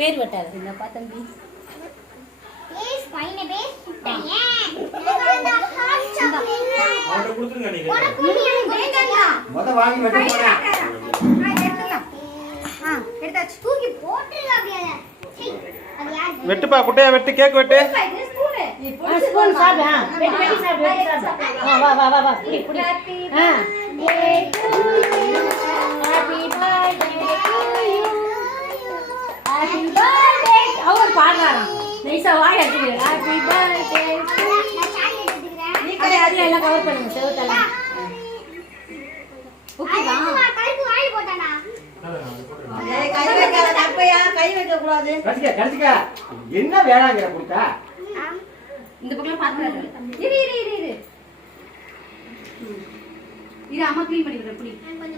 பேர் வெட்டாத வெட்டுப்பா குட்டையா வெட்டு கேக் வெட்டு ஸ்பூன் சாப்பிடு வெட்டி வெட்டி சாப்பிடு வா வா வா வா புடி புடி ஹாப்பி பர்த்டே ஹாப்பி பர்த்டே அவர் பாடுறாராம் நைசா வாய் அடிக்குது ஹாப்பி பர்த்டே நீ கை அதே எல்லாம் கவர் பண்ணுங்க செவத்தால ஓகேவா கைக்கு வாய் போட்டானா கை வைக்காத தப்பையா கை வைக்க கூடாது கடிச்சிக்க என்ன வேணாங்கற குடுத்தா இந்த பக்கம் பாத்துறாரு இரு இரு இரு இரு இரு அம்மா க்ளீன் பண்ணி விடுறேன் புடி